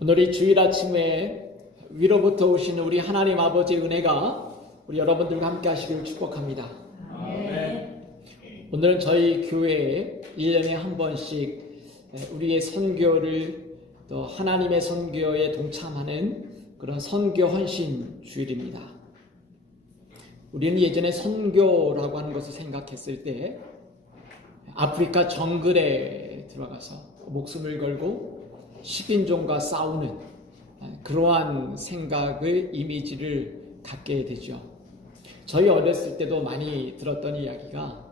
오늘 이 주일 아침에 위로부터 오시는 우리 하나님 아버지의 은혜가 우리 여러분들과 함께 하시기를 축복합니다. 아멘. 오늘은 저희 교회에 1년에 한 번씩 우리의 선교를 또 하나님의 선교에 동참하는 그런 선교 헌신 주일입니다. 우리는 예전에 선교라고 하는 것을 생각했을 때 아프리카 정글에 들어가서 목숨을 걸고 10인종과 싸우는 그러한 생각을 이미지를 갖게 되죠. 저희 어렸을 때도 많이 들었던 이야기가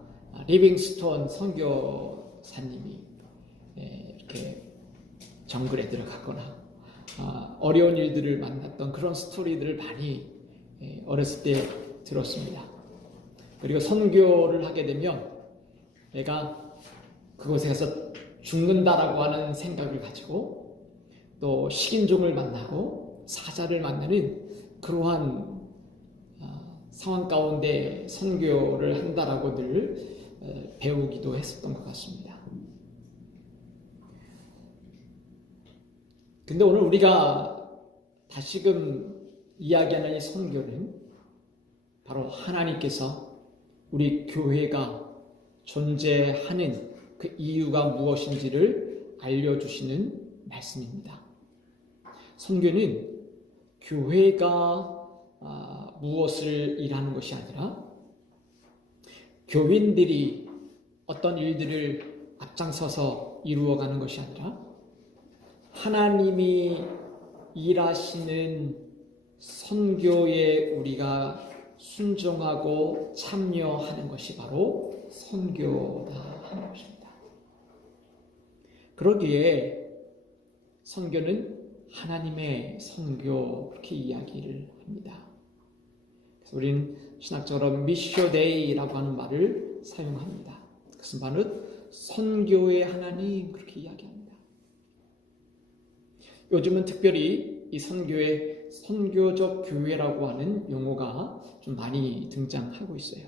리빙스톤 선교사님이 이렇게 정글에 들어가거나 어려운 일들을 만났던 그런 스토리들을 많이 어렸을 때 들었습니다. 그리고 선교를 하게 되면 내가 그곳에서 죽는다라고 하는 생각을 가지고 또 식인종을 만나고 사자를 만나는 그러한 상황 가운데 선교를 한다라고 늘 배우기도 했었던 것 같습니다. 근데 오늘 우리가 다시금 이야기하는 이 선교는 바로 하나님께서 우리 교회가 존재하는 그 이유가 무엇인지를 알려주시는 말씀입니다. 선교는 교회가 무엇을 일하는 것이 아니라 교인들이 어떤 일들을 앞장서서 이루어가는 것이 아니라 하나님이 일하시는 선교에 우리가 순종하고 참여하는 것이 바로 선교다 하는 것입니다. 그러기에 선교는 하나님의 선교 그렇게 이야기를 합니다. 그래서 우리는 신학적으로 미쇼데이라고 하는 말을 사용합니다. 그것은 바로 선교의 하나님 그렇게 이야기합니다. 요즘은 특별히 이 선교의 선교적 교회라고 하는 용어가 좀 많이 등장하고 있어요.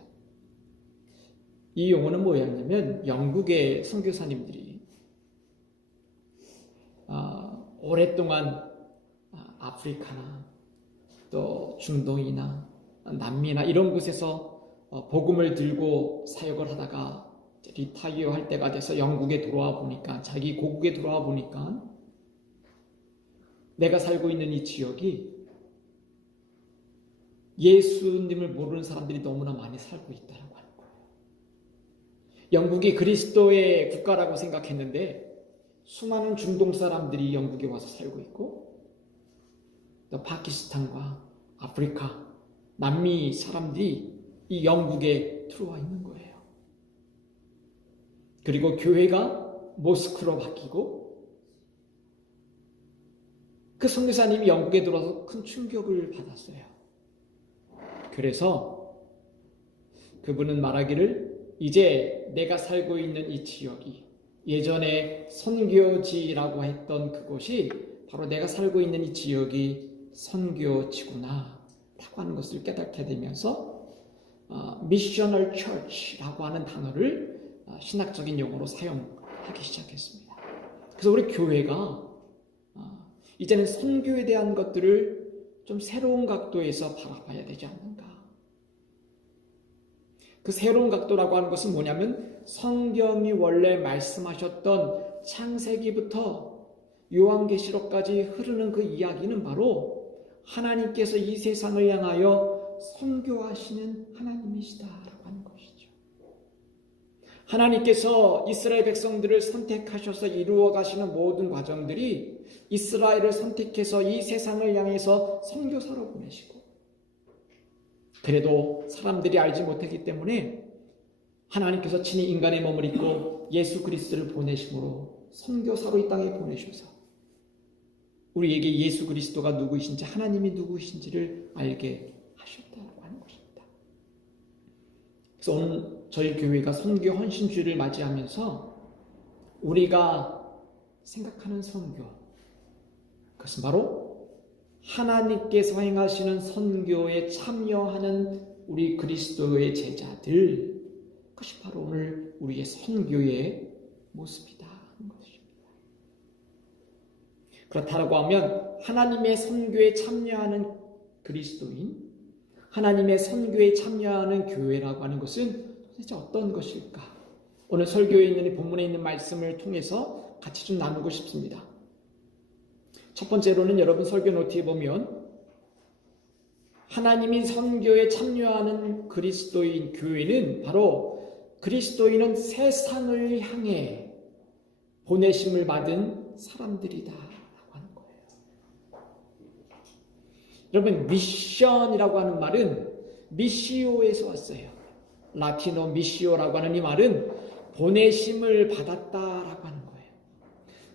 이 용어는 뭐였냐면 영국의 선교사님들이 오랫동안 아프리카나 또 중동이나 남미나 이런 곳에서 복음을 들고 사역을 하다가 리타이어 할 때가 돼서 영국에 돌아와 보니까 자기 고국에 돌아와 보니까 내가 살고 있는 이 지역이 예수님을 모르는 사람들이 너무나 많이 살고 있다고 하는 거예요. 영국이 그리스도의 국가라고 생각했는데 수많은 중동 사람들이 영국에 와서 살고 있고 또 파키스탄과 아프리카, 남미 사람들이 이 영국에 들어와 있는 거예요. 그리고 교회가 모스크로 바뀌고 그 선교사님이 영국에 들어와서 큰 충격을 받았어요. 그래서 그분은 말하기를 이제 내가 살고 있는 이 지역이 예전에 선교지라고 했던 그곳이 바로 내가 살고 있는 이 지역이 선교지구나 라고 하는 것을 깨닫게 되면서 미셔널 처치라고 하는 단어를 신학적인 용어로 사용하기 시작했습니다. 그래서 우리 교회가 이제는 선교에 대한 것들을 좀 새로운 각도에서 바라봐야 되지 않는가. 그 새로운 각도라고 하는 것은 뭐냐면 성경이 원래 말씀하셨던 창세기부터 요한계시록까지 흐르는 그 이야기는 바로 하나님께서 이 세상을 향하여 선교하시는 하나님이시다라고 하는 것이죠. 하나님께서 이스라엘 백성들을 선택하셔서 이루어 가시는 모든 과정들이 이스라엘을 선택해서 이 세상을 향해서 선교사로 보내시고 그래도 사람들이 알지 못했기 때문에 하나님께서 친히 인간의 몸을 입고 예수 그리스도를 보내심으로 선교사로 이 땅에 보내셔서 우리에게 예수 그리스도가 누구이신지 하나님이 누구이신지를 알게 하셨다고 하는 것입니다. 그래서 오늘 저희 교회가 선교 헌신주의를 맞이하면서 우리가 생각하는 선교 그것은 바로 하나님께서 행하시는 선교에 참여하는 우리 그리스도의 제자들 그것이 바로 오늘 우리의 선교의 모습이다 하는 것입니다. 그렇다고 하면 하나님의 선교에 참여하는 그리스도인, 하나님의 선교에 참여하는 교회라고 하는 것은 도대체 어떤 것일까? 오늘 설교에 있는 이 본문에 있는 말씀을 통해서 같이 좀 나누고 싶습니다. 첫 번째로는 여러분 설교 노트에 보면 하나님이 선교에 참여하는 그리스도인 교회는 바로 그리스도인은 세상을 향해 보내심을 받은 사람들이다 라고 하는 거예요. 여러분 미션이라고 하는 말은 미시오에서 왔어요. 라틴어 미시오라고 하는 이 말은 보내심을 받았다라고 하는 거예요.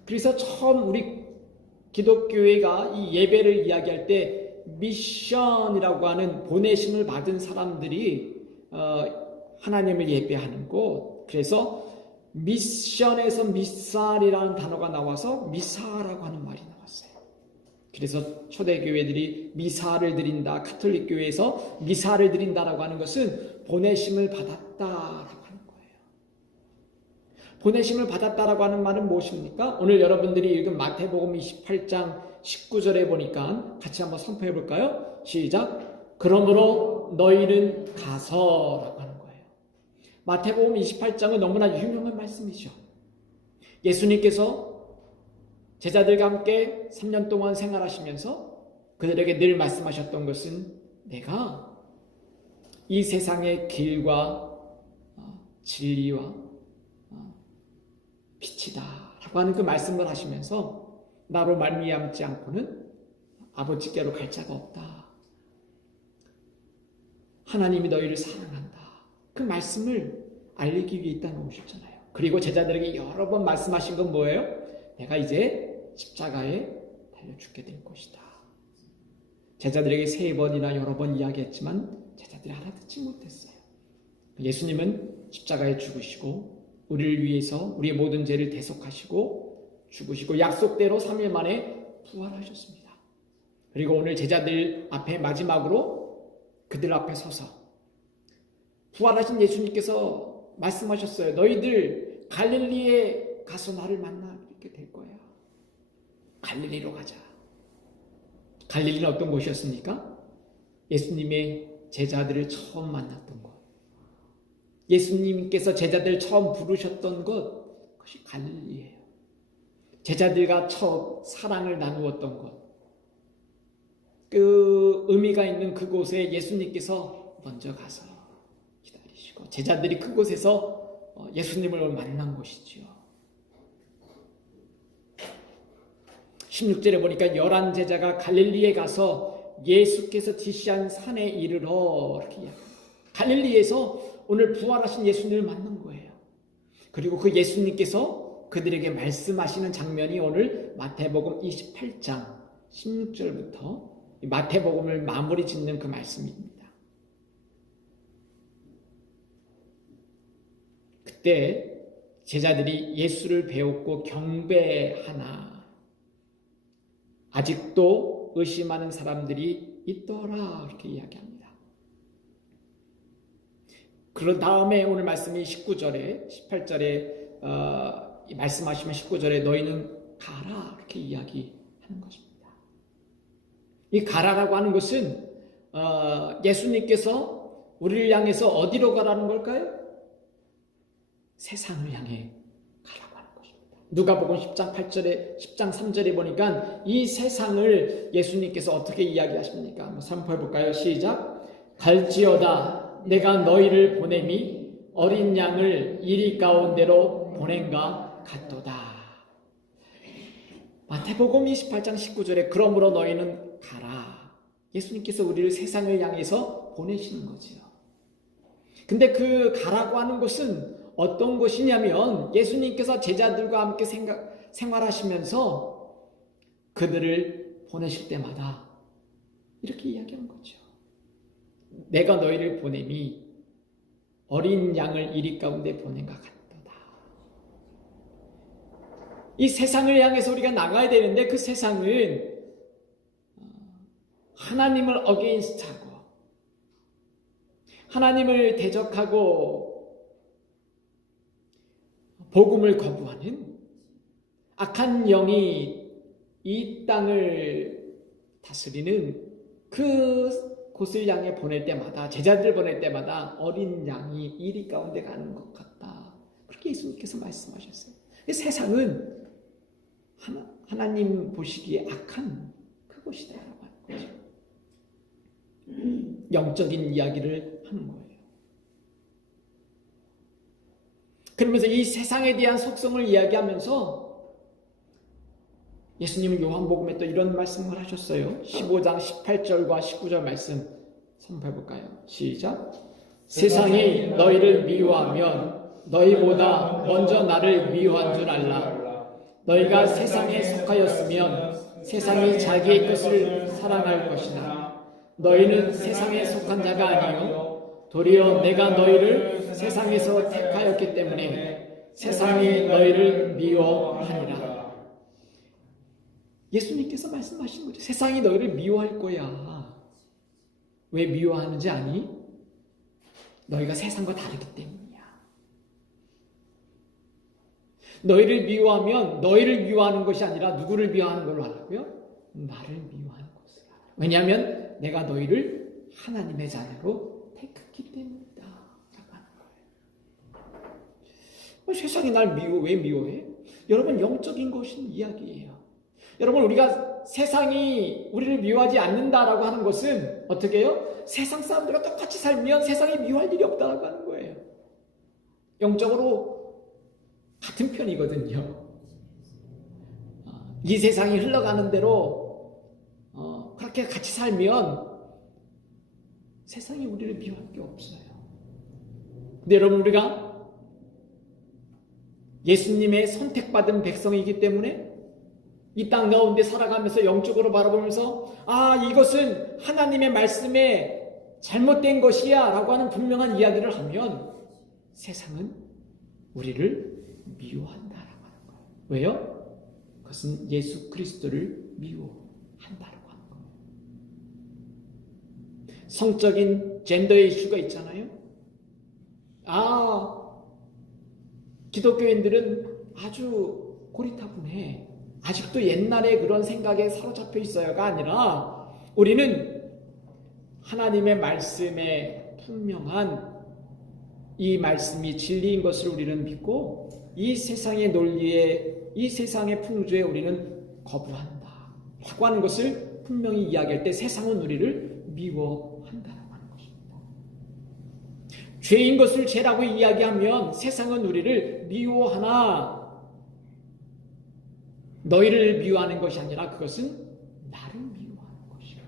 그래서 처음 우리 기독교회가 이 예배를 이야기할 때 미션이라고 하는 보내심을 받은 사람들이 하나님을 예배하는 곳, 그래서 미션에서 미사리라는 단어가 나와서 미사라고 하는 말이 나왔어요. 그래서 초대교회들이 미사를 드린다, 카톨릭 교회에서 미사를 드린다라고 하는 것은 보내심을 받았다라고 하는 거예요. 보내심을 받았다라고 하는 말은 무엇입니까? 오늘 여러분들이 읽은 마태복음 28장 19절에 보니까 같이 한번 선포해 볼까요? 시작. 그러므로 너희는 가서라고 하는 거예요. 마태복음 28장은 너무나 유명한 말씀이죠. 예수님께서 제자들과 함께 3년 동안 생활하시면서 그들에게 늘 말씀하셨던 것은 내가 이 세상의 길과 진리와 빛이다 라고 하는 그 말씀을 하시면서 나로 말미암지 않고는 아버지께로 갈 자가 없다. 하나님이 너희를 사랑한다. 그 말씀을 알리기 위해 있다 놓으셨잖아요. 그리고 제자들에게 여러 번 말씀하신 건 뭐예요? 내가 이제 십자가에 달려 죽게 될 것이다. 제자들에게 3번이나 여러 번 이야기했지만 제자들이 알아듣지 못했어요. 예수님은 십자가에 죽으시고 우리를 위해서 우리의 모든 죄를 대속하시고 죽으시고 약속대로 3일 만에 부활하셨습니다. 그리고 오늘 제자들 앞에 마지막으로 그들 앞에 서서 부활하신 예수님께서 말씀하셨어요. 너희들 갈릴리에 가서 나를 만나게 될 거야. 갈릴리로 가자. 갈릴리는 어떤 곳이었습니까? 예수님의 제자들을 처음 만났던 곳. 예수님께서 제자들 처음 부르셨던 곳, 그것이 갈릴리예요. 제자들과 첫 사랑을 나누었던 것, 그 의미가 있는 그곳에 예수님께서 먼저 가서 기다리시고 제자들이 그곳에서 예수님을 만난 곳이지요. 16절에 보니까 11제자가 갈릴리에 가서 예수께서 지시한 산에 이르러 이렇게 이야기합니다. 갈릴리에서 오늘 부활하신 예수님을 만난 거예요. 그리고 그 예수님께서 그들에게 말씀하시는 장면이 오늘 마태복음 28장 16절부터 마태복음을 마무리 짓는 그 말씀입니다. 그때 제자들이 예수를 배웠고 경배하나 아직도 의심하는 사람들이 있더라 이렇게 이야기합니다. 그런 다음에 오늘 말씀이 19절에 18절에 말씀하시면 19절에 너희는 가라 이렇게 이야기하는 것입니다. 이 가라라고 하는 것은 예수님께서 우리를 향해서 어디로 가라는 걸까요? 세상을 향해 가라고 하는 것입니다. 누가복음 10장 8절에 10장 3절에 보니까 이 세상을 예수님께서 어떻게 이야기하십니까? 한번 선포해 볼까요? 시작. 갈지어다 내가 너희를 보냄이 어린 양을 이리 가운데로 보낸가 같도다. 마태복음 28장 19절에 그러므로 너희는 가라. 예수님께서 우리를 세상을 향해서 보내시는 거지요. 근데 그 가라고 하는 것은 어떤 것이냐면 예수님께서 제자들과 함께 생활하시면서 그들을 보내실 때마다 이렇게 이야기하는 거죠. 내가 너희를 보냄이 어린 양을 이리 가운데 보낸가 같도다. 이 세상을 향해서 우리가 나가야 되는데 그 세상은 하나님을 어게인스트하고 하나님을 대적하고 복음을 거부하는 악한 영이 이 땅을 다스리는 그 곳을 향해 보낼 때마다, 제자들 보낼 때마다 어린 양이 이리 가운데 가는 것 같다. 그렇게 예수님께서 말씀하셨어요. 세상은 하나님 보시기에 악한 그곳이다라고 하는 거죠. 영적인 이야기를 하는 거예요. 그러면서 이 세상에 대한 속성을 이야기하면서 예수님은 요한복음에 또 이런 말씀을 하셨어요. 15장 18절과 19절 말씀 선포해볼까요? 시작. 세상이 너희를 미워하면 너희보다 먼저 나를 미워한 줄 알라. 너희가 세상에 속하였으면 세상이 자기의 것을 사랑할 것이나 너희는 세상에 속한 자가 아니요 도리어 내가 너희를 세상에서 택하였기 때문에 세상이 너희를 미워하니라. 예수님께서 말씀하신 거죠. 세상이 너희를 미워할 거야. 왜 미워하는지 아니? 너희가 세상과 다르기 때문이야. 너희를 미워하면 너희를 미워하는 것이 아니라 누구를 미워하는 걸로 알고요? 나를 미워하는 것을 알아요. 왜냐하면 내가 너희를 하나님의 자녀로 택했기 때문이다 라고 하는 거예요. 세상이 날 왜 미워해? 여러분, 영적인 것인 이야기예요. 여러분, 우리가 세상이 우리를 미워하지 않는다라고 하는 것은 어떻게 해요? 세상 사람들과 똑같이 살면 세상이 미워할 일이 없다라고 하는 거예요. 영적으로 같은 편이거든요. 이 세상이 흘러가는 대로 그렇게 같이 살면 세상이 우리를 미워할 게 없어요. 근데 여러분, 우리가 예수님의 선택받은 백성이기 때문에 이 땅 가운데 살아가면서 영적으로 바라보면서 이것은 하나님의 말씀에 잘못된 것이야 라고 하는 분명한 이야기를 하면 세상은 우리를 미워한다라고 하는 거예요. 왜요? 그것은 예수 그리스도를 미워한다라고 하는 거예요. 성적인 젠더 이슈가 있잖아요. 기독교인들은 아주 고리타분해. 아직도 옛날에 그런 생각에 사로잡혀 있어요가 아니라 우리는 하나님의 말씀에 분명한 이 말씀이 진리인 것을 우리는 믿고 이 세상의 논리에, 이 세상의 풍조에 우리는 거부한다 라고 하는 것을 분명히 이야기할 때 세상은 우리를 미워한다라고 하는 것입니다. 죄인 것을 죄라고 이야기하면 세상은 우리를 미워하나 너희를 미워하는 것이 아니라 그것은 나를 미워하는 것이요.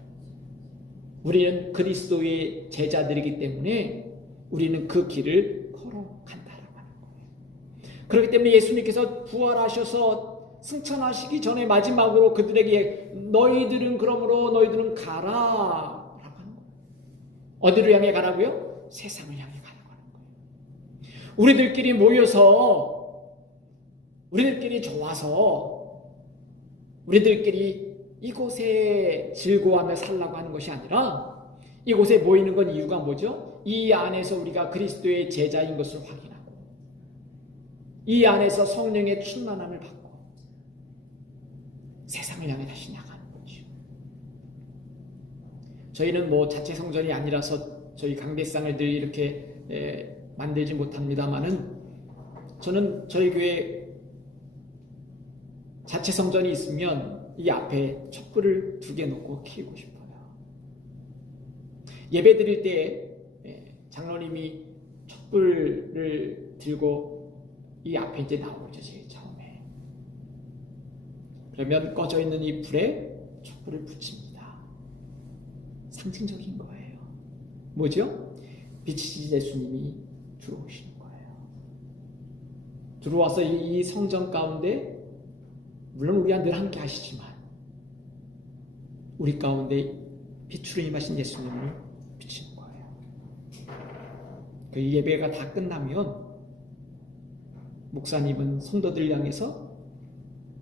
우리는 그리스도의 제자들이기 때문에 우리는 그 길을 걸어간다라고 하는 거예요. 그렇기 때문에 예수님께서 부활하셔서 승천하시기 전에 마지막으로 그들에게 너희들은 가라 라고 하는 거예요. 어디로 향해 가라고요? 세상을 향해 가라고 하는 거예요. 우리들끼리 모여서 우리들끼리 좋아서 우리들끼리 이곳에 즐거워하며 살라고 하는 것이 아니라 이곳에 모이는 건 이유가 뭐죠? 이 안에서 우리가 그리스도의 제자인 것을 확인하고 이 안에서 성령의 충만함을 받고 세상을 향해 다시 나가는 거죠. 저희는 자체 성전이 아니라서 저희 강대상을 늘 이렇게 만들지 못합니다만은 저는 저희 교회 자체 성전이 있으면 이 앞에 촛불을 2개 놓고 켜고 싶어요. 예배 드릴 때 장로님이 촛불을 들고 이 앞에 이제 나오죠, 제일 처음에. 그러면 꺼져 있는 이 불에 촛불을 붙입니다. 상징적인 거예요. 뭐죠? 빛이신 예수님이 들어오시는 거예요. 들어와서 이 성전 가운데 물론 우리와 늘 함께 하시지만 우리 가운데 빛으로 임하신 예수님을 비치는 거예요. 그 예배가 다 끝나면 목사님은 성도들 향해서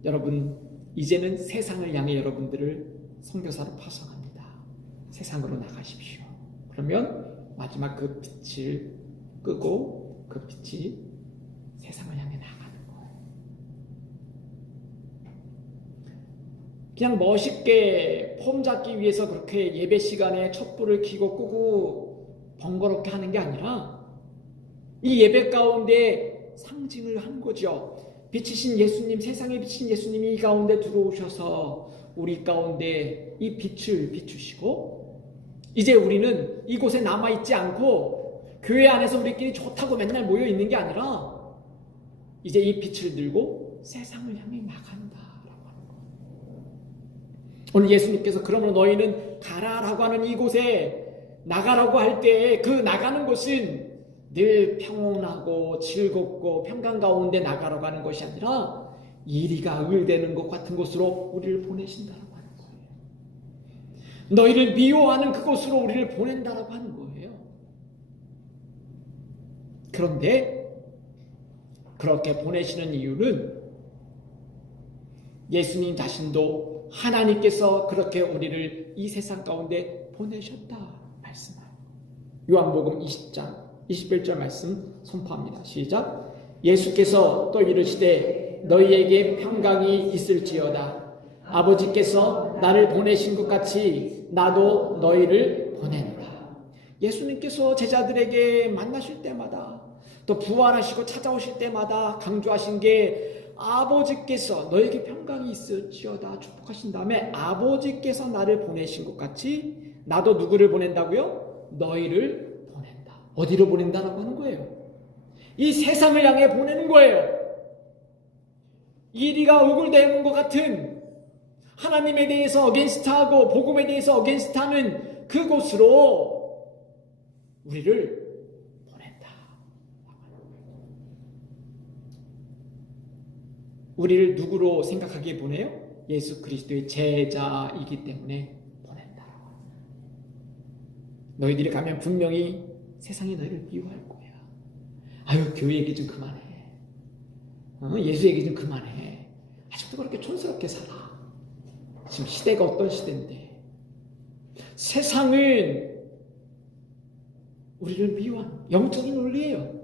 여러분 이제는 세상을 향해 여러분들을 선교사로 파송합니다. 세상으로 나가십시오. 그러면 마지막 그 빛을 끄고 그 빛이 세상을 향해 나가는 거예요. 그냥 멋있게 폼 잡기 위해서 그렇게 예배 시간에 촛불을 켜고 끄고 번거롭게 하는 게 아니라 이 예배 가운데 상징을 한 거죠. 빛이신 예수님, 세상에 비친 예수님이 이 가운데 들어오셔서 우리 가운데 이 빛을 비추시고 이제 우리는 이곳에 남아있지 않고 교회 안에서 우리끼리 좋다고 맨날 모여 있는 게 아니라 이제 이 빛을 들고 세상을 향해 나간다라고 하는 거예요. 오늘 예수님께서 그러면 너희는 가라라고 하는 이곳에 나가라고 할 때 그 나가는 곳은 늘 평온하고 즐겁고 평강 가운데 나가라고 하는 것이 아니라 이리가 을되는 것 같은 곳으로 우리를 보내신다라고 하는 거예요. 너희를 미워하는 그곳으로 우리를 보낸다라고 하는 거예요. 그런데 그렇게 보내시는 이유는 예수님 자신도 하나님께서 그렇게 우리를 이 세상 가운데 보내셨다 말씀하요. 요한복음 20장 21절 말씀 선포합니다. 시작. 예수께서 또 이르시되 너희에게 평강이 있을지어다. 아버지께서 나를 보내신 것 같이 나도 너희를 보내노라. 예수님께서 제자들에게 만나실 때마다 또 부활하시고 찾아오실 때마다 강조하신 게 아버지께서 너에게 평강이 있을지어다 축복하신 다음에 아버지께서 나를 보내신 것 같이 나도 누구를 보낸다고요? 너희를 보낸다. 어디로 보낸다라고 하는 거예요? 이 세상을 향해 보내는 거예요. 이리가 얼굴대는 것 같은 하나님에 대해서 어게인스트하고 복음에 대해서 어게인스트하는 그곳으로 우리를 우리를 누구로 생각하기에 보내요? 예수 그리스도의 제자이기 때문에 보낸다라고. 너희들이 가면 분명히 세상이 너희를 미워할 거야. 아유, 교회 얘기 좀 그만해. 예수 얘기 좀 그만해. 아직도 그렇게 촌스럽게 살아. 지금 시대가 어떤 시대인데. 세상은 우리를 미워하는 영적인 논리예요.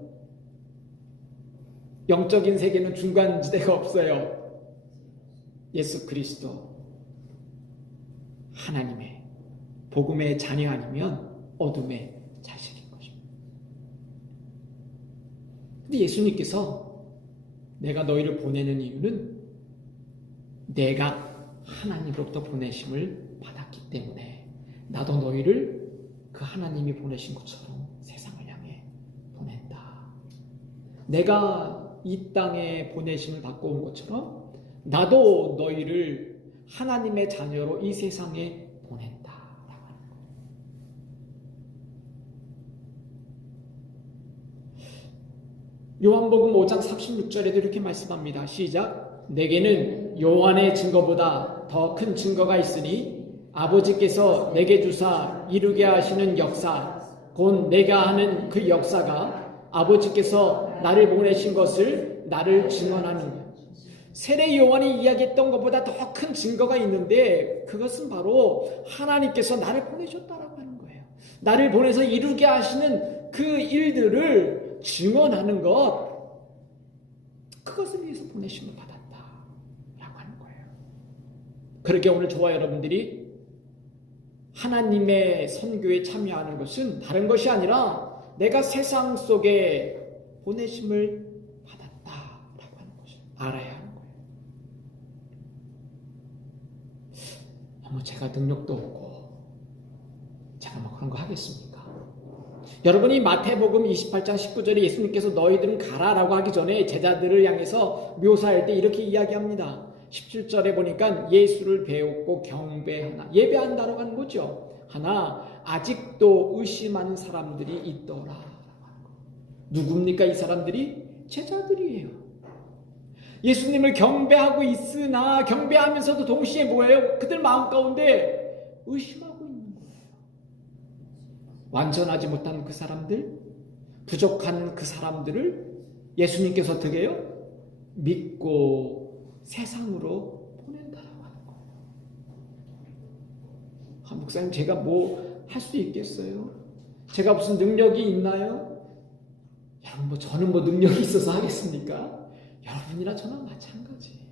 영적인 세계는 중간지대가 없어요. 예수 그리스도 하나님의 복음의 자녀 아니면 어둠의 자식인 것입니다. 근데 예수님께서 내가 너희를 보내는 이유는 내가 하나님으로부터 보내심을 받았기 때문에 나도 너희를 그 하나님이 보내신 것처럼 세상을 향해 보낸다. 내가 이 땅에 보내심을 받고 온 것처럼 나도 너희를 하나님의 자녀로 이 세상에 보낸다라고 하는 거예요. 요한복음 5장 36절에도 이렇게 말씀합니다. 시작. 내게는 요한의 증거보다 더 큰 증거가 있으니 아버지께서 내게 주사 이루게 하시는 역사 곧 내가 하는 그 역사가 아버지께서 나를 보내신 것을 나를 증언하는 거예요. 세례 요한이 이야기했던 것보다 더 큰 증거가 있는데 그것은 바로 하나님께서 나를 보내셨다라고 하는 거예요. 나를 보내서 이루게 하시는 그 일들을 증언하는 것, 그것을 위해서 보내심을 받았다라고 하는 거예요. 그렇게 오늘 저와 여러분들이 하나님의 선교에 참여하는 것은 다른 것이 아니라 내가 세상 속에 보내심을 받았다라고 하는 것을 알아야 하는 거예요. 뭐 제가 능력도 없고 제가 뭐 그런 거 하겠습니까? 여러분이 마태복음 28장 19절에 예수님께서 너희들은 가라라고 하기 전에 제자들을 향해서 묘사할 때 이렇게 이야기합니다. 17절에 보니까 예수를 배웠고 경배하나 예배한다라고 하는 거죠. 하나 아직도 의심하는 사람들이 있더라. 누굽니까 이 사람들이? 제자들이에요. 예수님을 경배하고 있으나 경배하면서도 동시에 뭐예요? 그들 마음 가운데 의심하고 있는 거예요. 완전하지 못한 그 사람들, 부족한 그 사람들을 예수님께서 어떻게 해요? 믿고 세상으로 보낸다라고 하는 거예요. 목사님 제가 뭐 할 수 있겠어요? 제가 무슨 능력이 있나요? 여러분 뭐 저는 뭐 능력이 있어서 하겠습니까? 여러분이나 저나 마찬가지예요.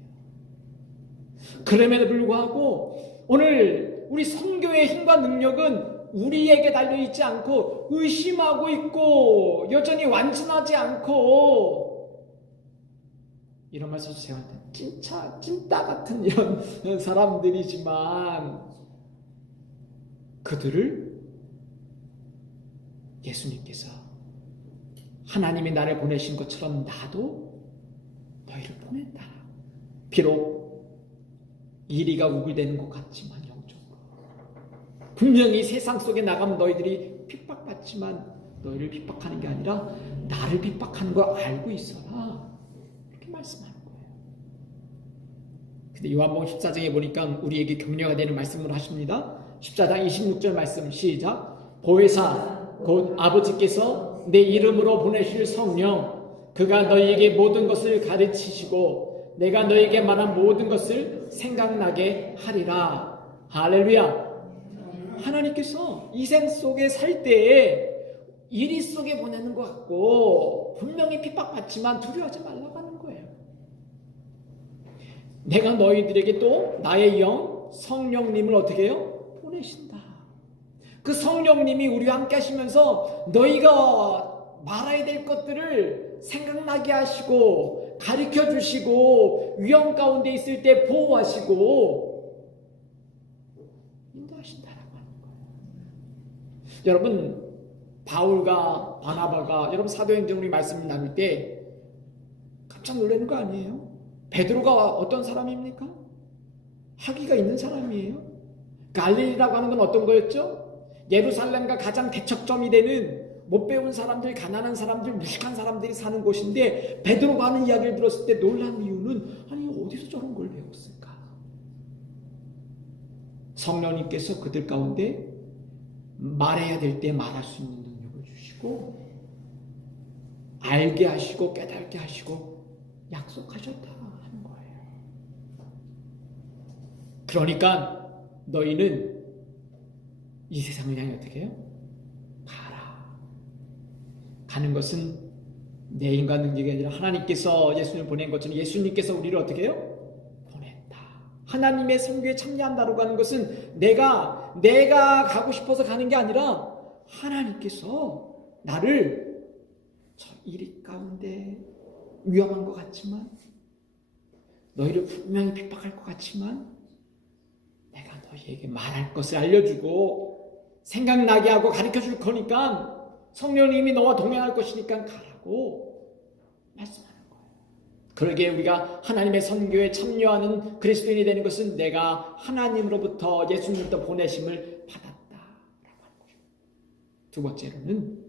그럼에도 불구하고 오늘 우리 선교의 힘과 능력은 우리에게 달려있지 않고 의심하고 있고 여전히 완전하지 않고, 이런 말 써주세요. 찐따 같은 이런 사람들이지만 그들을 예수님께서 하나님이 나를 보내신 것처럼 나도 너희를 보낸다. 비록 이리가 우글대는 것 같지만 영적으로 분명히 세상 속에 나가면 너희들이 핍박받지만 너희를 핍박하는 게 아니라 나를 핍박하는 걸 알고 있어라. 이렇게 말씀하는 거예요. 근데 요한복음 14장에 보니까 우리에게 격려가 되는 말씀을 하십니다. 14장 26절 말씀 시작. 보혜사 곧 아버지께서 내 이름으로 보내실 성령 그가 너희에게 모든 것을 가르치시고 내가 너희에게 말한 모든 것을 생각나게 하리라. 할렐루야. 하나님께서 이 생 속에 살 때에 이리 속에 보내는 것 같고 분명히 핍박받지만 두려워하지 말라고 하는 거예요. 내가 너희들에게 또 나의 영 성령님을 어떻게 해요? 보내신다. 그 성령님이 우리와 함께 하시면서 너희가 말해야 될 것들을 생각나게 하시고 가르쳐 주시고 위험 가운데 있을 때 보호하시고 인도하신다라고 하는 거예요. 여러분, 바울과 바나바가 여러분 사도행전 우리 말씀을 나눌 때 깜짝 놀라는 거 아니에요? 베드로가 어떤 사람입니까? 학위가 있는 사람이에요. 갈릴리라고 하는 건 어떤 거였죠? 예루살렘과 가장 대척점이 되는 못 배운 사람들, 가난한 사람들, 무식한 사람들이 사는 곳인데 베드로가 하는 이야기를 들었을 때 놀란 이유는 아니 어디서 저런 걸 배웠을까? 성령님께서 그들 가운데 말해야 될 때 말할 수 있는 능력을 주시고 알게 하시고 깨닫게 하시고 약속하셨다 하는 거예요. 그러니까 너희는 이 세상을 향해 어떻게 해요? 가라. 가는 것은 내 인간 능력이 아니라 하나님께서 예수님을 보낸 것처럼 예수님께서 우리를 어떻게 해요? 보냈다. 하나님의 선교에 참여한다고 하는 것은 내가 가고 싶어서 가는 게 아니라 하나님께서 나를 저 이리 가운데 위험한 것 같지만 너희를 분명히 핍박할 것 같지만 내가 너희에게 말할 것을 알려주고 생각나게 하고 가르쳐 줄 거니까 성령님이 너와 동행할 것이니까 가라고 말씀하는 거예요. 그러기에 우리가 하나님의 선교에 참여하는 그리스도인이 되는 것은 내가 하나님으로부터 예수님부터 보내심을 받았다라고 하는 거예요. 두 번째로는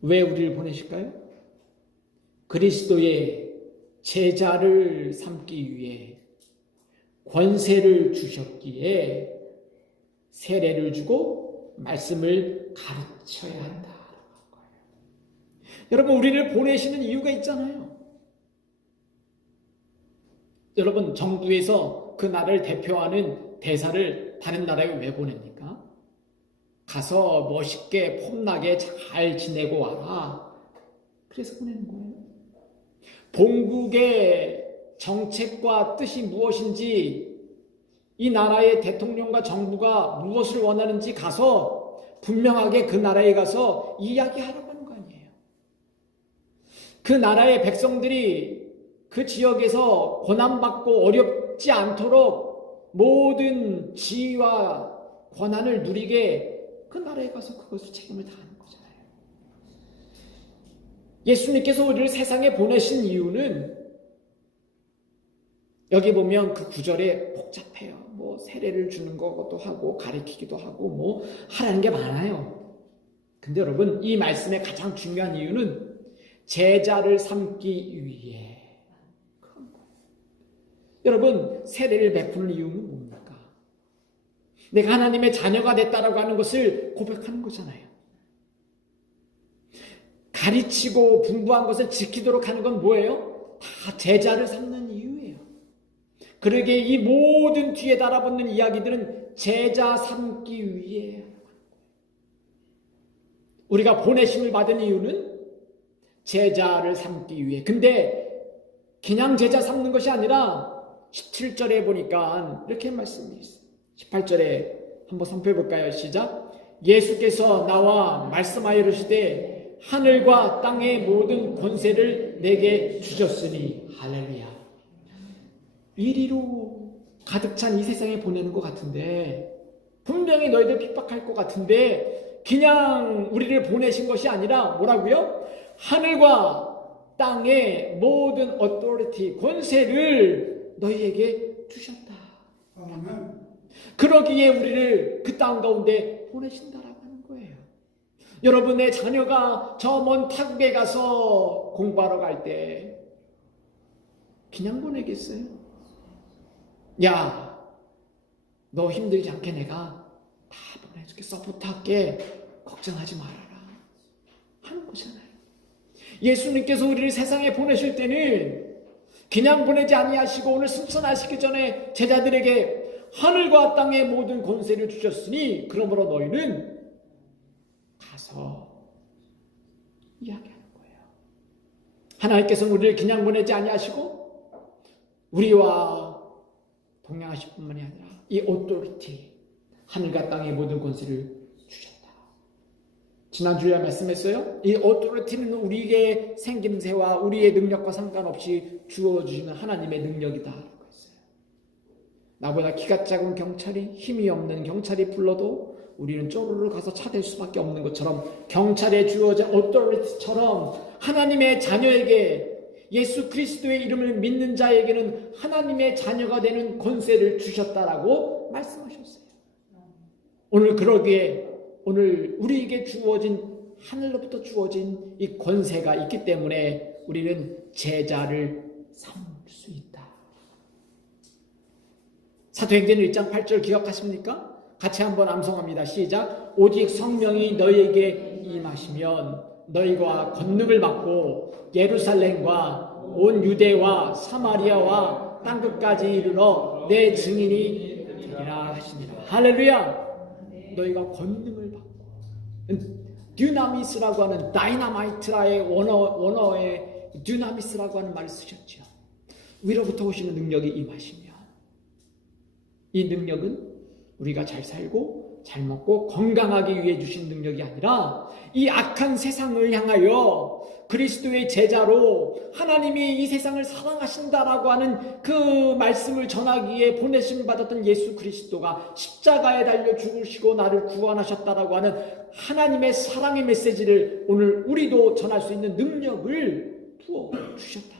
왜 우리를 보내실까요? 그리스도의 제자를 삼기 위해 권세를 주셨기에 세례를 주고 말씀을 가르쳐야 한다라고 한 거예요. 여러분, 우리를 보내시는 이유가 있잖아요. 여러분, 정부에서 그 나라를 대표하는 대사를 다른 나라에 왜 보냅니까? 가서 멋있게 폼나게 잘 지내고 와라. 그래서 보내는 거예요. 본국의 정책과 뜻이 무엇인지 이 나라의 대통령과 정부가 무엇을 원하는지 가서 분명하게 그 나라에 가서 이야기하라고 하는 거 아니에요. 그 나라의 백성들이 그 지역에서 고난받고 어렵지 않도록 모든 지위와 권한을 누리게 그 나라에 가서 그것을 책임을 다하는 거잖아요. 예수님께서 우리를 세상에 보내신 이유는 여기 보면 그 구절에 복잡해요. 뭐 세례를 주는 것도 하고 가르치기도 하고 뭐 하라는 게 많아요. 근데 여러분, 이 말씀의 가장 중요한 이유는 제자를 삼기 위해 그런 거예요. 여러분, 세례를 베푸는 이유는 뭡니까? 내가 하나님의 자녀가 됐다라고 하는 것을 고백하는 거잖아요. 가르치고 분부한 것을 지키도록 하는 건 뭐예요? 다 제자를 삼는 이유예요. 그러기에 이 모든 뒤에 달아붙는 이야기들은 제자 삼기 위해. 우리가 보내심을 받은 이유는 제자를 삼기 위해. 근데 그냥 제자 삼는 것이 아니라 17절에 보니까 이렇게 말씀이 있어요. 18절에 한번 선포해 볼까요? 시작. 예수께서 나와 말씀하여 이르시되 하늘과 땅의 모든 권세를 내게 주셨으니. 할렐루야. 이리로 가득 찬 이 세상에 보내는 것 같은데, 분명히 너희들 핍박할 것 같은데, 그냥 우리를 보내신 것이 아니라 뭐라고요? 하늘과 땅의 모든 authority, 권세를 너희에게 주셨다. 그러기에 우리를 그 땅 가운데 보내신다라고 하는 거예요. 여러분의 자녀가 저 먼 타국에 가서 공부하러 갈 때 그냥 보내겠어요? 야, 너 힘들지 않게 내가 다 보내줄게, 서포트할게, 걱정하지 말아라 하는 거잖아요. 예수님께서 우리를 세상에 보내실 때는 그냥 보내지 아니하시고 오늘 승천하시기 전에 제자들에게 하늘과 땅의 모든 권세를 주셨으니 그러므로 너희는 가서 이야기하는 거예요. 하나님께서는 우리를 그냥 보내지 아니하시고 우리와 동행하실 뿐만이 아니라 이 오토리티, 하늘과 땅의 모든 권세를 주셨다. 지난주에 말씀했어요. 이 오토리티는 우리에게 생김새와 우리의 능력과 상관없이 주어주시는 하나님의 능력이다 라고 했어요. 나보다 키가 작은 경찰이, 힘이 없는 경찰이 불러도 우리는 쪼르르 가서 차댈 수밖에 없는 것처럼, 경찰에 주어진 오토리티처럼 하나님의 자녀에게, 예수 그리스도의 이름을 믿는 자에게는 하나님의 자녀가 되는 권세를 주셨다라고 말씀하셨어요. 오늘 그러기에 오늘 우리에게 주어진, 하늘로부터 주어진 이 권세가 있기 때문에 우리는 제자를 삼을 수 있다. 사도행전 1장 8절 기억하십니까? 같이 한번 암송합니다. 시작. 오직 성령이 너희에게 임하시면 너희가 권능을 받고 예루살렘과 온 유대와 사마리아와 땅끝까지 이르러 내 증인이 되리라 하시니라. 할렐루야. 너희가 권능을 받고, 듀나미스라고 하는 다이나마이트라의 원어에 듀나미스라고 하는 말을 쓰셨죠. 위로부터 오시는 능력이 임하시면, 이 능력은 우리가 잘 살고 잘 먹고 건강하기 위해 주신 능력이 아니라 이 악한 세상을 향하여 그리스도의 제자로 하나님이 이 세상을 사랑하신다라고 하는 그 말씀을 전하기에 보내심 받았던 예수 그리스도가 십자가에 달려 죽으시고 나를 구원하셨다라고 하는 하나님의 사랑의 메시지를 오늘 우리도 전할 수 있는 능력을 부어주셨다.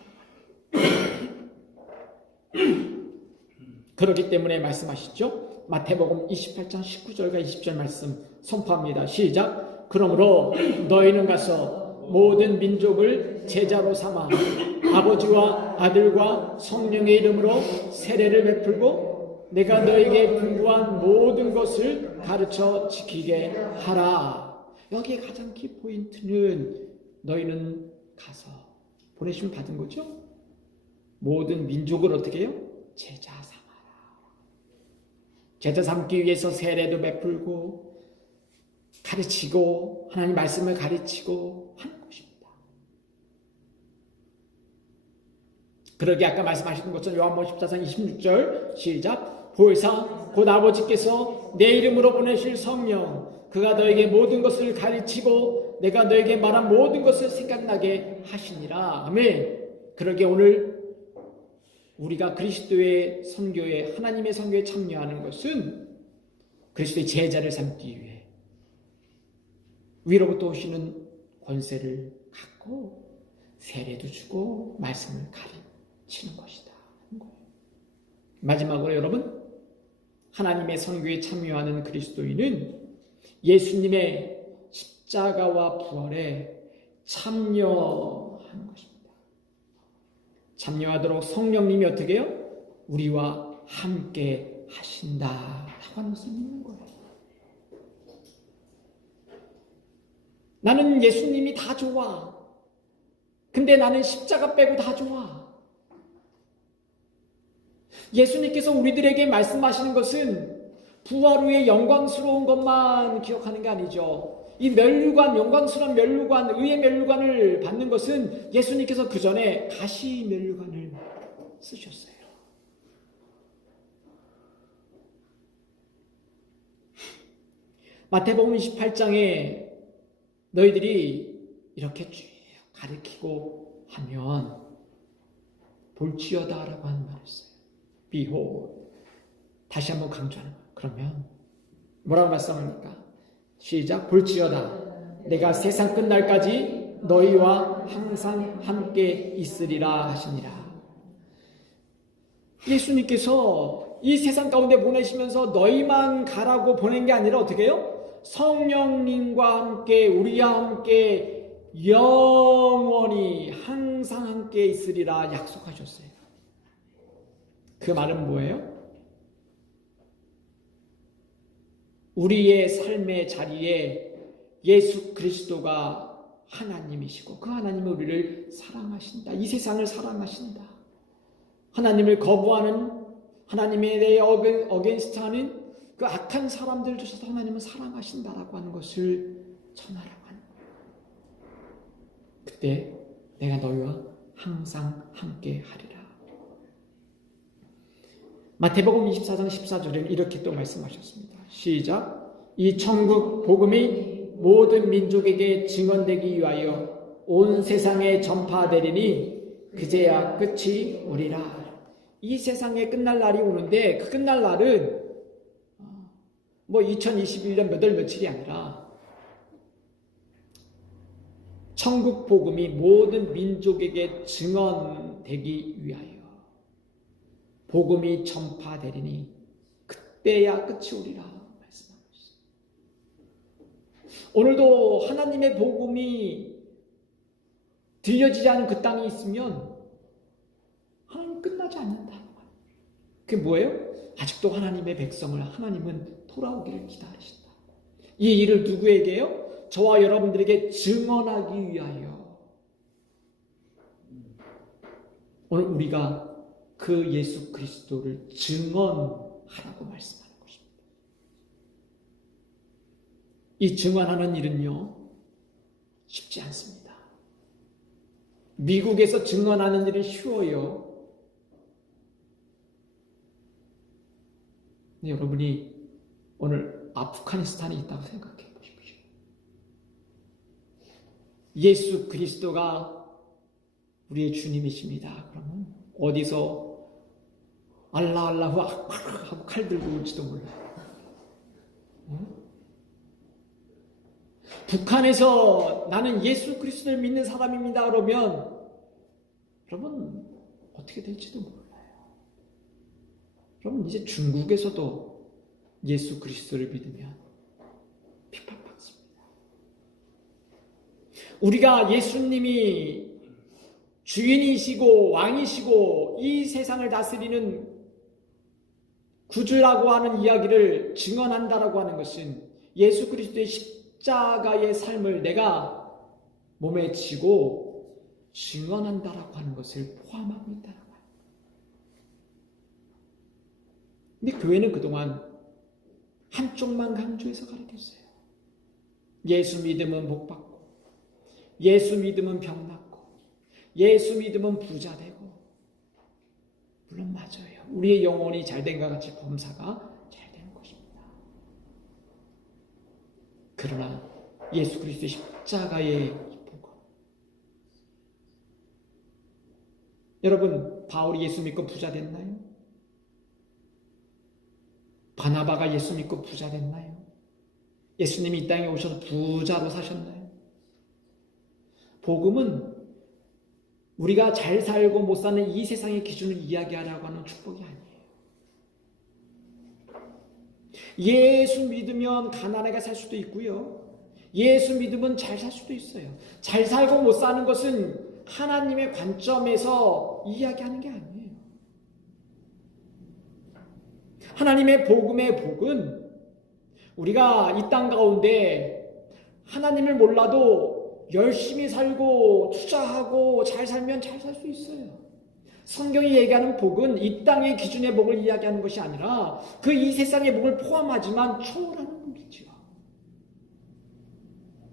그렇기 때문에 말씀하시죠. 마태복음 28장 19절과 20절 말씀 선포합니다. 시작. 그러므로 너희는 가서 모든 민족을 제자로 삼아 아버지와 아들과 성령의 이름으로 세례를 베풀고 내가 너에게 분부한 모든 것을 가르쳐 지키게 하라. 여기에 가장 키 포인트는 너희는 가서 보내심 받은 거죠. 모든 민족을 어떻게 해요? 제자 삼아라. 제자 삼기 위해서 세례도 베풀고 가르치고 하나님 말씀을 가르치고 하는 것입니다. 그러게 아까 말씀하신 것처럼 요한복음 14장 26절 시작. 보혜사 곧 아버지께서 내 이름으로 보내실 성령 그가 너에게 모든 것을 가르치고 내가 너에게 말한 모든 것을 생각나게 하시니라. 아멘. 그러게 오늘 우리가 그리스도의 선교에, 하나님의 선교에 참여하는 것은 그리스도의 제자를 삼기 위해 위로부터 오시는 권세를 갖고 세례도 주고 말씀을 가르치는 것이다. 마지막으로 여러분, 하나님의 선교에 참여하는 그리스도인은 예수님의 십자가와 부활에 참여하는 것입니다. 참여하도록 성령님이 어떻게 해요? 우리와 함께 하신다라고 하는 것을 믿는 거예요. 나는 예수님이 다 좋아. 근데 나는 십자가 빼고 다 좋아. 예수님께서 우리들에게 말씀하시는 것은 부활 후에 영광스러운 것만 기억하는 게 아니죠. 이 면류관, 영광스러운 면류관, 의의 면류관을 받는 것은 예수님께서 그 전에 가시 면류관을 쓰셨어요. 마태복음 28장에 너희들이 이렇게 쭉 가르치고 하면 볼지어다 라고 하는 말을 써요. Behold. 다시 한번 강조하는 거예요. 그러면 뭐라고 말씀합니까? 시작. 볼지어다 내가 세상 끝날까지 너희와 항상 함께 있으리라 하시니라. 예수님께서 이 세상 가운데 보내시면서 너희만 가라고 보낸 게 아니라 어떻게 해요? 성령님과 함께 우리와 함께 영원히 항상 함께 있으리라 약속하셨어요. 그 말은 뭐예요? 우리의 삶의 자리에 예수 그리스도가 하나님이시고 그 하나님은 우리를 사랑하신다. 이 세상을 사랑하신다. 하나님을 거부하는 하나님에 대해 어게인스트하는 그 악한 사람들조차도 하나님은 사랑하신다라고 하는 것을 전하라고 하는 거예요. 그때 내가 너희와 항상 함께 하리라. 마태복음 24장 14절에는 이렇게 또 말씀하셨습니다. 시작. 이 천국 복음이 모든 민족에게 증언되기 위하여 온 세상에 전파되리니 그제야 끝이 오리라. 이 세상에 끝날 날이 오는데 그 끝날 날은 2021년 몇 월 며칠이 아니라 천국 복음이 모든 민족에게 증언되기 위하여 복음이 전파되리니 그때야 끝이 오리라 말씀하고 있습니다. 오늘도 하나님의 복음이 들려지지 않은 그 땅이 있으면 하나님 끝나지 않는다. 그게 뭐예요? 아직도 하나님의 백성을 하나님은 돌아오기를 기다리신다. 이 일을 누구에게요? 저와 여러분들에게 증언하기 위하여. 오늘 우리가 그 예수 그리스도를 증언하라고 말씀하는 것입니다. 이 증언하는 일은요, 쉽지 않습니다. 미국에서 증언하는 일은 쉬워요. 근데 여러분이 오늘 아프가니스탄에 있다고 생각해 보십시오. 예수 그리스도가 우리의 주님이십니다. 그러면 어디서 알라알라후 하고 칼 들고 올지도 몰라요. 북한에서 나는 예수 그리스도를 믿는 사람입니다. 그러면 여러분 어떻게 될지도 몰라요. 여러분 이제 중국에서도 예수 그리스도를 믿으면 핍박받습니다. 우리가 예수님이 주인이시고 왕이시고 이 세상을 다스리는 구주라고 하는 이야기를 증언한다라고 하는 것은 예수 그리스도의 십자가의 삶을 내가 몸에 지고 증언한다라고 하는 것을 포함하고 있다라고 합니다. 근데 교회는 그동안 한쪽만 강조해서 가르쳤어요. 예수 믿으면 복 받고, 예수 믿으면 병 낫고, 예수 믿으면 부자 되고. 물론 맞아요. 우리의 영혼이 잘된 것 같이 범사가 잘 되는 것입니다. 그러나 예수 그리스도의 십자가의 복음. 여러분, 바울이 예수 믿고 부자 됐나요? 바나바가 예수 믿고 부자 됐나요? 예수님이 이 땅에 오셔서 부자로 사셨나요? 복음은 우리가 잘 살고 못 사는 이 세상의 기준을 이야기하라고 하는 축복이 아니에요. 예수 믿으면 가난하게 살 수도 있고요. 예수 믿으면 잘 살 수도 있어요. 잘 살고 못 사는 것은 하나님의 관점에서 이야기하는 게 아니에요. 하나님의 복음의 복은 우리가 이 땅 가운데 하나님을 몰라도 열심히 살고 투자하고 잘 살면 잘 살 수 있어요. 성경이 얘기하는 복은 이 땅의 기준의 복을 이야기하는 것이 아니라 그 이 세상의 복을 포함하지만 초월하는 복이죠.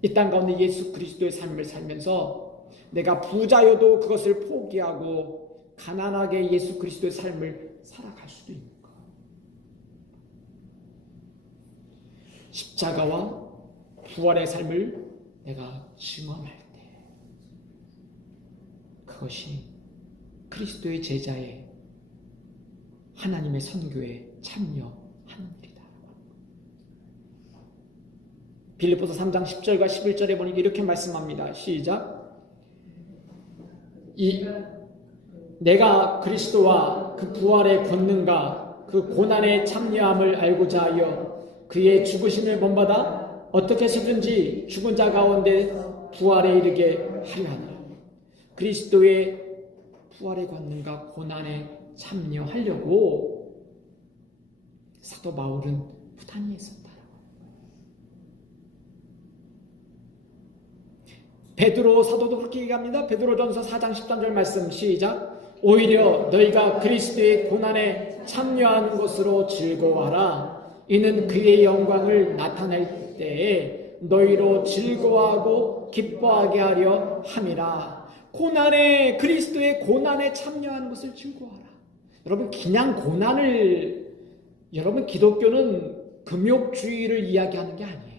이 땅 가운데 예수 그리스도의 삶을 살면서 내가 부자여도 그것을 포기하고 가난하게 예수 그리스도의 삶을 살아갈 수도 있는 거예요. 십자가와 부활의 삶을 내가 증언할 때 그것이 그리스도의 제자의 하나님의 선교에 참여하는 일이다. 빌립보서 3장 10절과 11절에 보니까 이렇게 말씀합니다. 시작. 내가 그리스도와 그 부활의 권능과 그 고난의 참여함을 알고자 하여 그의 죽으심을 본받아 어떻게 해서든지 죽은 자 가운데 부활에 이르게 하려 하노라. 그리스도의 부활의 권능과 고난에 참여하려고 사도 바울은 부단히 했었다. 베드로 사도도 그렇게 얘기합니다. 베드로전서 4장 13절 말씀 시작. 오히려 너희가 그리스도의 고난에 참여하는 것으로 즐거워하라. 이는 그의 영광을 나타낼 때에 너희로 즐거워하고 기뻐하게 하려 함이라. 고난에 그리스도의 고난에 참여하는 것을 즐거워하라. 여러분 그냥 고난을 여러분 기독교는 금욕주의를 이야기하는 게 아니에요.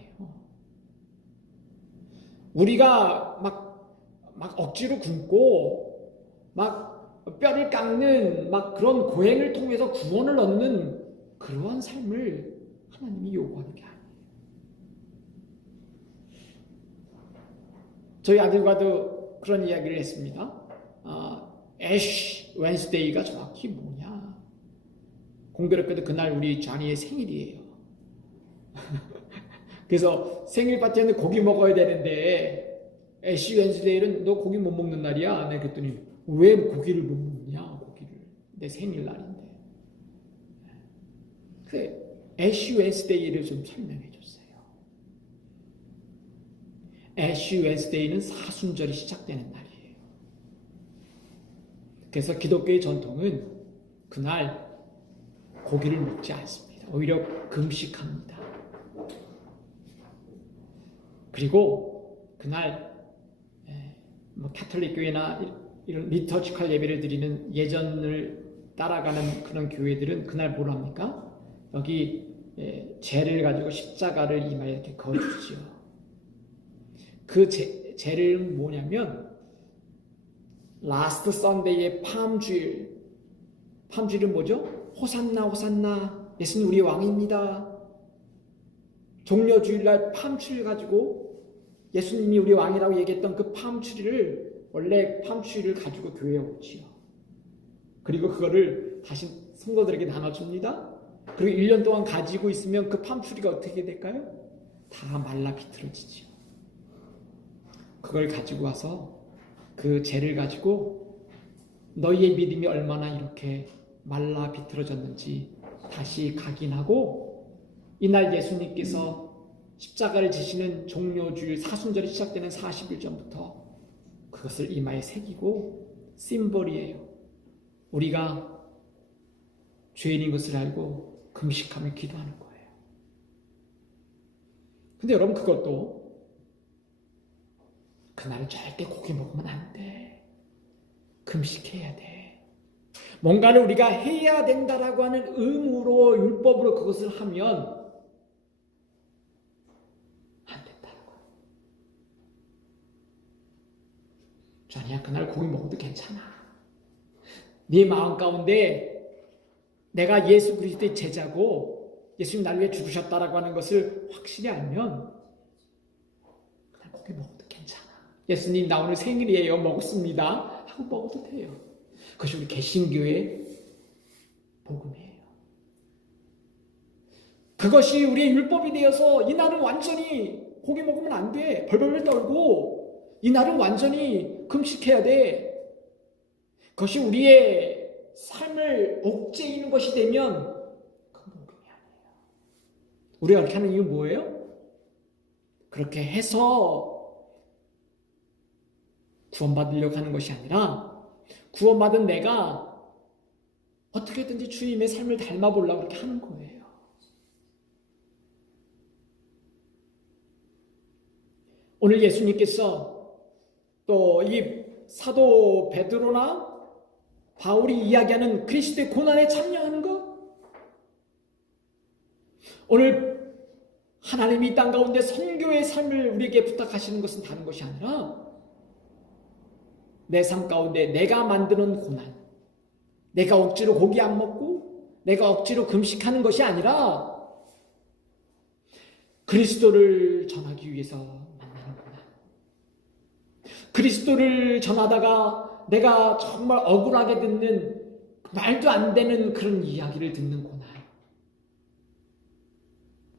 우리가 막 억지로 굶고 막 뼈를 깎는 막 그런 고행을 통해서 구원을 얻는 그러한 삶을 하나님이 요구하는 게 아니에요. 저희 아들과도 그런 이야기를 했습니다. 애쉬 웬스데이가 정확히 뭐냐? 공교롭게도 그날 우리 좌니의 생일이에요. 그래서 생일 파티에는 고기 먹어야 되는데 애쉬 웬스데이는 너 고기 못 먹는 날이야? 내가 그랬더니 왜 고기를 못 먹냐? 고기를 내 생일날인데. 그래 애쉬 웬스데이를 좀 설명해 줬어요. 애쉬 웬스데이는 사순절이 시작되는 날이에요. 그래서 기독교의 전통은 그날 고기를 먹지 않습니다. 오히려 금식합니다. 그리고 그날 카톨릭 교회나 이런 리터지컬 예배를 드리는 예전을 따라가는 그런 교회들은 그날 뭘 합니까? 여기 재를 가지고 십자가를 이마에 이렇게 거주죠. 그 재를 뭐냐면 라스트 선데이의 팜주일은 뭐죠? 호산나 호산나 예수님 우리 왕입니다. 종려주일날 팜추리를 가지고 예수님이 우리 왕이라고 얘기했던 그 팜추리를 원래 팜추리를 가지고 교회에 오지요. 그리고 그거를 다시 성도들에게 나눠줍니다. 그리고 1년 동안 가지고 있으면 그 팜추리가 어떻게 될까요? 다 말라 비틀어지죠. 그걸 가지고 와서 그 재를 가지고 너희의 믿음이 얼마나 이렇게 말라 비틀어졌는지 다시 각인하고 이날 예수님께서 십자가를 지시는 종료주일 사순절이 시작되는 40일 전부터 그것을 이마에 새기고 심볼이에요. 우리가 죄인인 것을 알고 금식하며 기도하는 거예요. 근데 여러분 그것도 그날 절대 고기 먹으면 안 돼. 금식해야 돼. 뭔가를 우리가 해야 된다라고 하는 의무로 율법으로 그것을 하면 안 된다는 거예요. 아니야 그날 고기 먹어도 괜찮아. 네 마음 가운데 내가 예수 그리스도의 제자고 예수님 나를 위해 죽으셨다라고 하는 것을 확실히 알면 그날 고기 먹어도 괜찮아. 예수님 나 오늘 생일이에요. 먹었습니다. 하고 먹어도 돼요. 그것이 우리 개신교의 복음이에요. 그것이 우리의 율법이 되어서 이날은 완전히 고기 먹으면 안 돼. 벌벌벌 떨고 이날은 완전히 금식해야 돼. 그것이 우리의 삶을 옥죄이는 것이 되면 그건 복음이 아니에요. 우리가 그렇게 하는 이유는 뭐예요? 그렇게 해서 구원받으려고 하는 것이 아니라 구원받은 내가 어떻게든지 주님의 삶을 닮아보려고 그렇게 하는 거예요. 오늘 예수님께서 또 이 사도 베드로나 바울이 이야기하는 그리스도의 고난에 참여하는 것, 오늘 하나님이 이 땅 가운데 선교의 삶을 우리에게 부탁하시는 것은 다른 것이 아니라 내 삶 가운데 내가 만드는 고난, 내가 억지로 고기 안 먹고 내가 억지로 금식하는 것이 아니라 그리스도를 전하기 위해서 만나는 고난, 그리스도를 전하다가 내가 정말 억울하게 듣는 말도 안 되는 그런 이야기를 듣는 고난,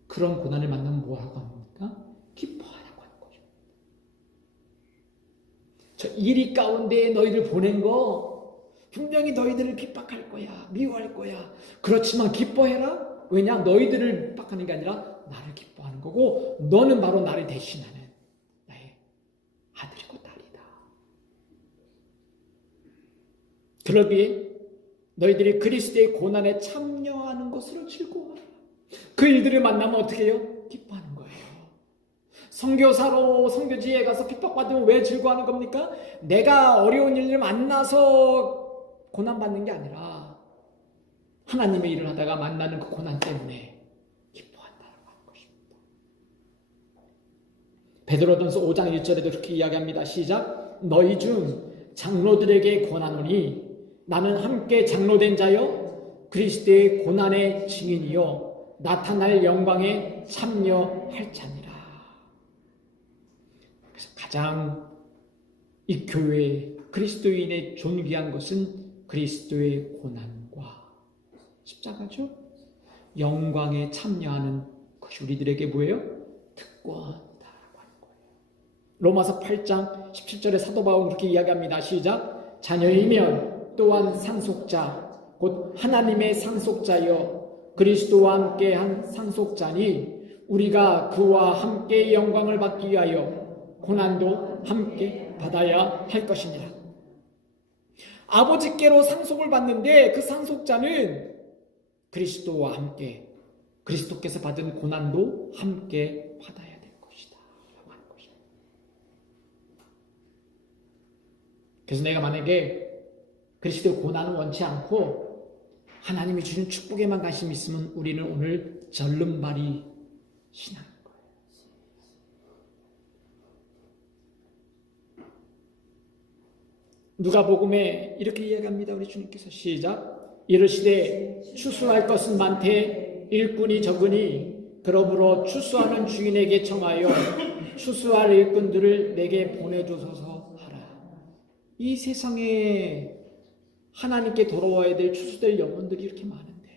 그런 고난을 만나면 뭐라고 합니까? 기뻐하라고 하는 거죠. 저 이리 가운데 너희를 보낸 거 분명히 너희들을 핍박할 거야, 미워할 거야. 그렇지만 기뻐해라. 왜냐? 너희들을 핍박하는 게 아니라 나를 기뻐하는 거고, 너는 바로 나를 대신하는 나의 아들이고 딸이다. 그러기에 너희들이 그리스도의 고난에 참여하는 것으로 즐거워하라. 그 일들을 만나면 어떻게 해요? 기뻐하는 거예요. 선교사로 선교지에 가서 핍박받으면 왜 즐거워하는 겁니까? 내가 어려운 일을 만나서 고난받는 게 아니라 하나님의 일을 하다가 만나는 그 고난 때문에 기뻐한다라고 하는 것입니다. 베드로전서 5장 1절에도 그렇게 이야기합니다. 시작. 너희 중 장로들에게 권하노니 나는 함께 장로된 자여 그리스도의 고난의 증인이요 나타날 영광에 참여할 자니라. 그래서 가장 이 교회 그리스도인의 존귀한 것은 그리스도의 고난과 십자가죠. 영광에 참여하는 것이 우리들에게 뭐예요? 특권이다라고 하는 거예요. 로마서 8장 17절에 사도 바울은 그렇게 이야기합니다. 시작. 자녀이면 또한 상속자 곧 하나님의 상속자여 그리스도와 함께한 상속자니 우리가 그와 함께 영광을 받기 위하여 고난도 함께 받아야 할 것이니라. 아버지께로 상속을 받는데 그 상속자는 그리스도와 함께 그리스도께서 받은 고난도 함께 받아야 될 것이다 라고 하는 것입니다. 그래서 내가 만약에 그리스도의 고난을 원치 않고 하나님이 주신 축복에만 관심이 있으면 우리는 오늘 절름발이 신앙인 거예요. 누가복음에 이렇게 이야기합니다. 우리 주님께서 시작. 이르시되 추수할 것은 많되 일꾼이 적으니 그러므로 추수하는 주인에게 청하여 추수할 일꾼들을 내게 보내주소서 하라. 이 세상에 하나님께 돌아와야 될 추수될 영혼들이 이렇게 많은데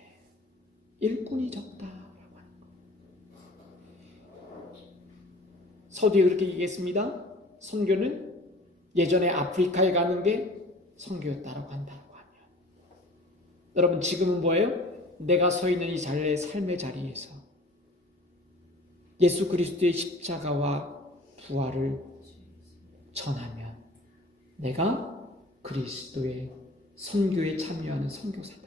일꾼이 적다라고 하는 거예요. 서두에 그렇게 얘기했습니다. 선교는 예전에 아프리카에 가는 게 선교였다라고 한다고 하면, 여러분 지금은 뭐예요? 내가 서 있는 이 자리의 삶의 자리에서 예수 그리스도의 십자가와 부활을 전하면 내가 그리스도의 선교에 참여하는 선교사다.